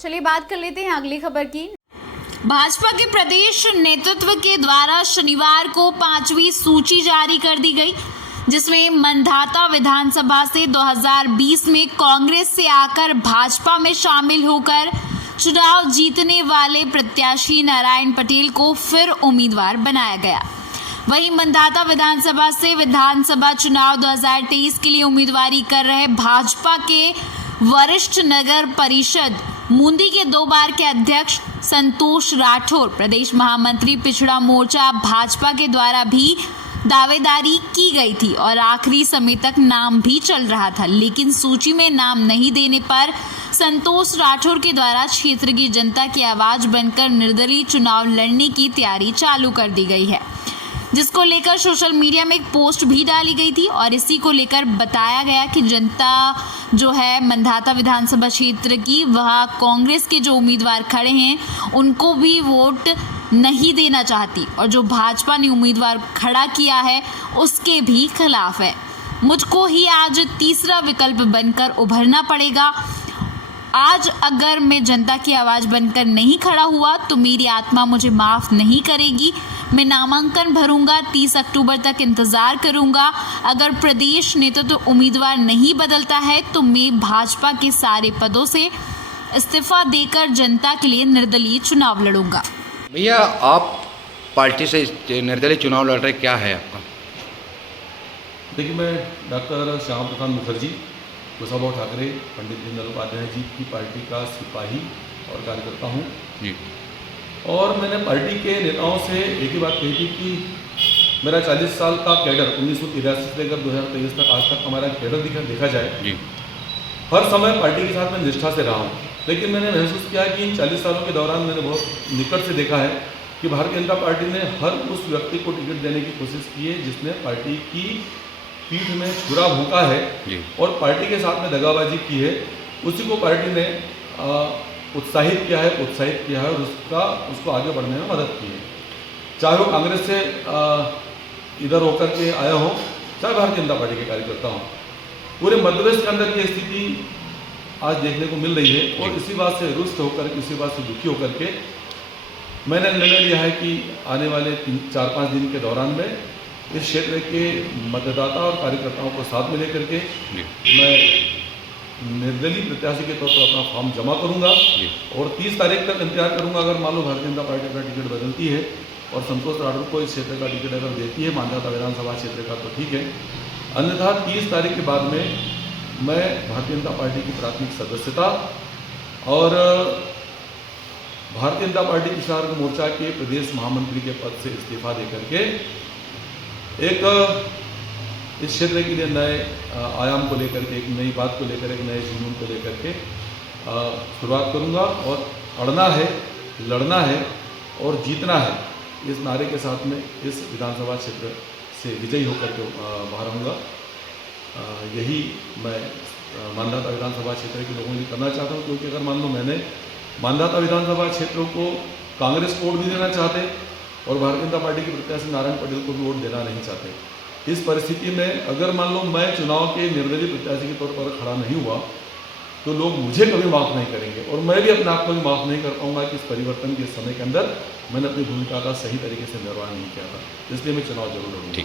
चलिए बात कर लेते हैं अगली खबर की। भाजपा के प्रदेश नेतृत्व के द्वारा शनिवार को 5वीं सूची जारी कर दी गई, जिसमें मंधाता विधानसभा से 2020 में कांग्रेस से आकर भाजपा में शामिल होकर चुनाव जीतने वाले प्रत्याशी नारायण पटेल को फिर उम्मीदवार बनाया गया। वहीं मंधाता विधानसभा से विधानसभा चुनाव 2023 के लिए उम्मीदवारी कर रहे भाजपा के वरिष्ठ नगर परिषद मुंदी के 2 बार के अध्यक्ष संतोष राठौर, प्रदेश महामंत्री पिछड़ा मोर्चा भाजपा के द्वारा भी दावेदारी की गई थी और आखिरी समय तक नाम भी चल रहा था, लेकिन सूची में नाम नहीं देने पर संतोष राठौर के द्वारा क्षेत्र की जनता की आवाज बनकर निर्दलीय चुनाव लड़ने की तैयारी चालू कर दी गई है, जिसको लेकर सोशल मीडिया में एक पोस्ट भी डाली गई थी और इसी को लेकर बताया गया कि जनता जो है मंधाता विधानसभा क्षेत्र की, वह कांग्रेस के जो उम्मीदवार खड़े हैं उनको भी वोट नहीं देना चाहती और जो भाजपा ने उम्मीदवार खड़ा किया है उसके भी खिलाफ है। मुझको ही आज तीसरा विकल्प बनकर उभरना पड़ेगा। आज अगर मैं जनता की आवाज़ बनकर नहीं खड़ा हुआ तो मेरी आत्मा मुझे माफ़ नहीं करेगी। मैं नामांकन भरूंगा, 30 अक्टूबर तक इंतज़ार करूंगा। अगर प्रदेश नेतृत्व तो उम्मीदवार नहीं बदलता है तो मैं भाजपा के सारे पदों से इस्तीफा देकर जनता के लिए निर्दलीय चुनाव लड़ूंगा। भैया, आप पार्टी से निर्दलीय चुनाव लड़ रहे, क्या है आपका? देखिए, मैं डॉक्टर श्याम प्रसाद मुखर्जी, कुशाभाऊ ठाकरे, पंडित दीनदयाल उपाध्याय जी की पार्टी का सिपाही और कार्यकर्ता हूँ जी। और मैंने पार्टी के नेताओं से एक ही बात कही थी कि मेरा 40 साल का कैडर 1983 से लेकर 2023 तक आज तक हमारा कैडर देखा जाए जी। हर समय पार्टी के साथ मैं निष्ठा से रहा हूँ, लेकिन मैंने महसूस किया कि इन 40 सालों के दौरान मैंने बहुत निकट से देखा है कि भारतीय जनता पार्टी ने हर उस व्यक्ति को टिकट देने की कोशिश की है जिसने पार्टी की पीठ में छुरा भोंका है और पार्टी के साथ में दगाबाजी की है। उसी को पार्टी ने उत्साहित किया है, प्रोत्साहित किया है और उसको आगे बढ़ने में मदद की है। चाहे वो कांग्रेस से इधर होकर के आया हो, चाहे भारतीय जनता पार्टी के कार्यकर्ता हों, पूरे मध्य प्रदेश के अंदर ये स्थिति आज देखने को मिल रही है और इसी बात से रुष्ट होकर के, इसी बात से दुखी होकर के मैंने निर्णय लिया है कि आने वाले 4-5 दिन के दौरान में इस क्षेत्र के मतदाता और कार्यकर्ताओं को साथ में लेकर के मैं निर्दलीय प्रत्याशी के तौर पर अपना फॉर्म जमा करूंगा और 30 तारीख तक इंतजार करूंगा। अगर मान लो भारतीय जनता पार्टी का टिकट बदलती है और संतोष राठौर को इस क्षेत्र का टिकट अगर देती है मंधाता विधानसभा क्षेत्र का, तो ठीक है, अन्यथा 30 तारीख के बाद में मैं भारतीय जनता पार्टी की प्राथमिक सदस्यता और भारतीय जनता पार्टी किसान मोर्चा के प्रदेश महामंत्री के पद से इस्तीफा देकर के एक इस क्षेत्र के लिए नए आयाम को लेकर के, एक नई बात को लेकर, एक नए जुनून को लेकर के शुरुआत करूंगा और अड़ना है, लड़ना है और जीतना है, इस नारे के साथ में इस विधानसभा क्षेत्र से विजयी होकर के बाहर आऊँगा। यही मैं मंधाता विधानसभा क्षेत्र के लोगों के लिए करना चाहता हूँ, क्योंकि अगर मान लो मैंने मंधाता विधानसभा क्षेत्रों को कांग्रेस को वोट भी देना चाहते और भारतीय जनता पार्टी के प्रत्याशी नारायण पटेल को भी वोट देना नहीं चाहते, इस परिस्थिति में अगर मान लो मैं चुनाव के निर्दलीय प्रत्याशी के तौर पर खड़ा नहीं हुआ तो लोग मुझे कभी माफ़ नहीं करेंगे और मैं भी अपने आप को भी माफ़ नहीं कर पाऊंगा कि इस परिवर्तन के समय के अंदर मैंने अपनी भूमिका का सही तरीके से निर्वहन नहीं किया था। इसलिए मैं चुनाव जरूर लड़ूंगा।